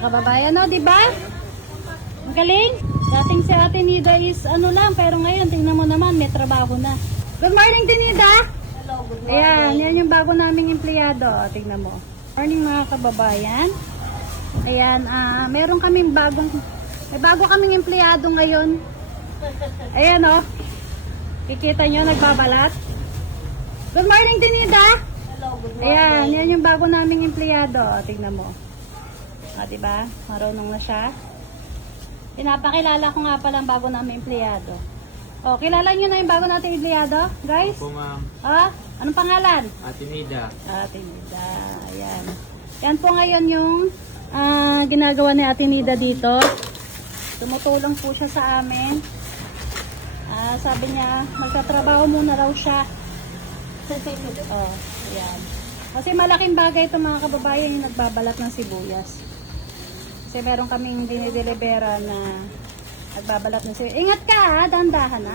kababayan, no? Diba? Magaling. Dating si Ate Nida is ano lang, pero ngayon, tingnan mo naman, may trabaho na. Good morning, Nida. Hello, good morning. Ayan, yan yung bago naming empleyado. Tingnan mo. Morning mga kababayan. Ayan, meron kaming may bago kaming empleyado ngayon. Ayan, oh. Kikita nyo, nagbabalat. Good morning, Nida. Hello, good morning. Ayan, yan yung bago naming empleyado. Tingnan mo. Diba? Marunong na siya. Pinapakilala ko nga palang bago naming empleyado. Kilala nyo na yung bago nating empleyado, guys? Po, ma'am. Anong pangalan? Ate Nida. Ate Nida. Ayan. Yan po ngayon yung ginagawa ni Ate Nida dito. Tumutulong po siya sa amin. Sabi niya, magtatrabaho muna raw siya. Ayan. Kasi malaking bagay ito mga kababayan yung nagbabalat ng sibuyas. Kasi meron kaming dinidelibera na nagbabalat ng sibuyas. Ingat ka dahan-dahan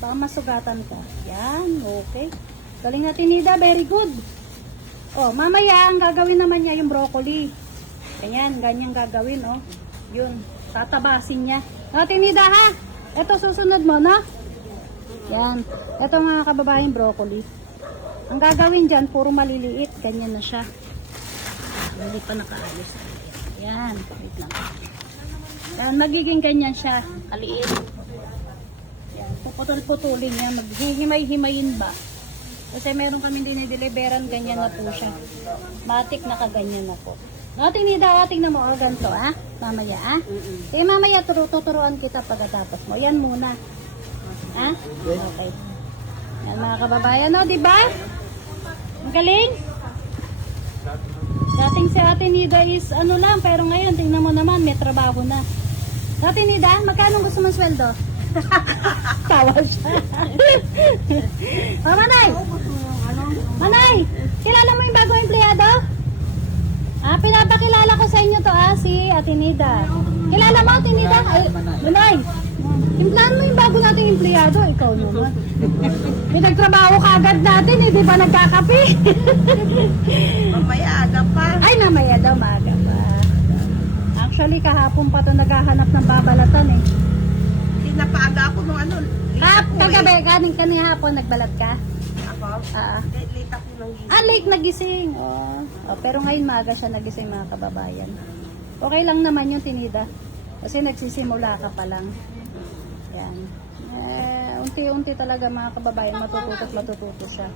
baka masugatan ka. Yan, okay. Galing natin Nida, very good. Mamaya ang gagawin naman niya yung broccoli. Ganyan gagawin, Yun, tatabasin niya. Natin Nida ha, ito susunod mo, no? Yan, ito mga kababayan broccoli. Ang gagawin dyan, puro maliliit. Ganyan na siya. Hindi pa nakaalis. Yan. Wait lang. Yan, magiging ganyan siya. Kaliit. Yan. Puputol-putulin yan. Maghihimay-himayin ba? Kasi meron kami dinideliveran. Ganyan na po siya. Matik na kaganyan na po. Tingnan mo. Ganito, Mamaya, mamaya tuturuan kita pagkatapos mo. Yan muna. Okay. Yan mga kababayan, diba? Magaling. Dating si Ate Nida is ano lang, pero ngayon, tingnan mo naman, may trabaho na. Ate Nida, magkano gusto mong sweldo? Tawa siya. Manay! Manay! Kilala mo yung bagong empleyado? Pinapakilala ko sa inyo to, si Ate Nida. Kilala mo, Ate Nida? Manay! Timplahan mo yung bago nating empleyado, ikaw naman. Pinagtrabaho ka agad natin, di ba nagkakape? Mamaya aga pa. Ay, mamaya daw, maaga pa. Actually, kahapon pa to naghahanap ng babalatan Hindi na paaga ako nung Kagabi, kanina hapon, nagbalat ka? Ako? Late ako nang gising. Late nagising. Pero ngayon maaga siya nagising mga kababayan. Okay lang naman yung Tinida. Kasi nagsisimula ka pa lang. Yan. Unti-unti talaga mga kababayan, matututo siya.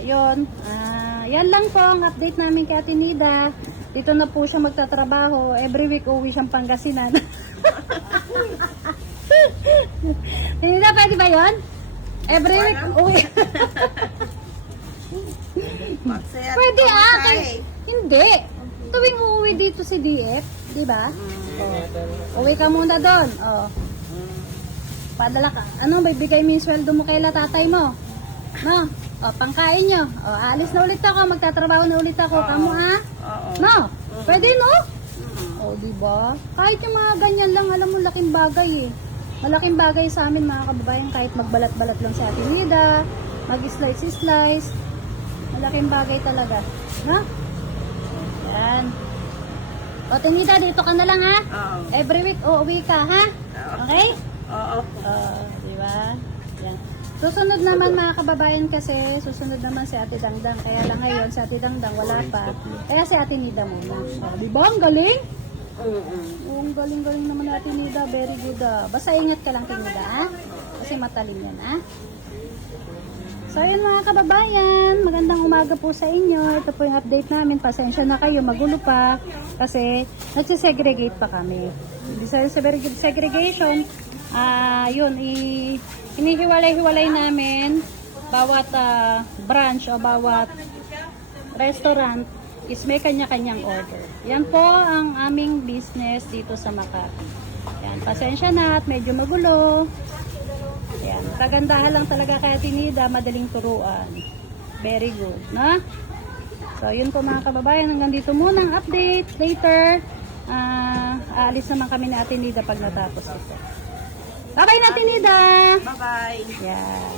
Yun. Yan lang po ang update namin kay Ate Nida. Dito na po siya magtatrabaho. Every week uwi siyang Pangasinan. Nida, pwede ba yun? Every week uwi. Pwede Hindi. Tuwing uuwi dito si DF, di ba? Uwi ka muna doon. Padala ka. Bibigay mo yung sweldo mo kay tatay mo. No? Pangkain nyo. Aalis na ulit ako. Magtatrabaho na ulit ako. Kamu No? Pwede no? Di ba? Kahit yung mga ganyan lang, alam mo, laking bagay Malaking bagay sa amin mga kababayan. Kahit magbalat-balat lang sa Ate Nida, mag-slice-slice. Malaking bagay talaga. No? Yan. Ate Nida, dito ka na lang Every week uuwi ka Okay? Oo. Diba? Yan. Susunod naman mga kababayan kasi susunod naman si Ate Dangdang. Kaya lang ngayon si Ate Dangdang wala pa. Kaya si Ate Nida muna. Diba? Ang galing? Ang galing-galing naman ni Ate Nida. Very good. Basta ingat ka lang Ate Nida Kasi matalim yan So yun mga kababayan, magandang umaga po sa inyo. Ito po yung update namin. Pasensya na kayo, magulo pa. Kasi nagsisegregate pa kami. Sa segregation, inihiwalay-hiwalay namin bawat branch o bawat restaurant is may kanya-kanyang order. Yan po ang aming business dito sa Makati. Yan, pasensya na at medyo magulo. Yan, kagandahan lang talaga kay Ate Nida, madaling turuan. Very good, na? So, yun po mga kababayan, hanggang dito muna ang update. Later, aalis naman kami ni Ate Nida pag natapos ito. Bye-bye na Ate Nida! Bye-bye! Yan.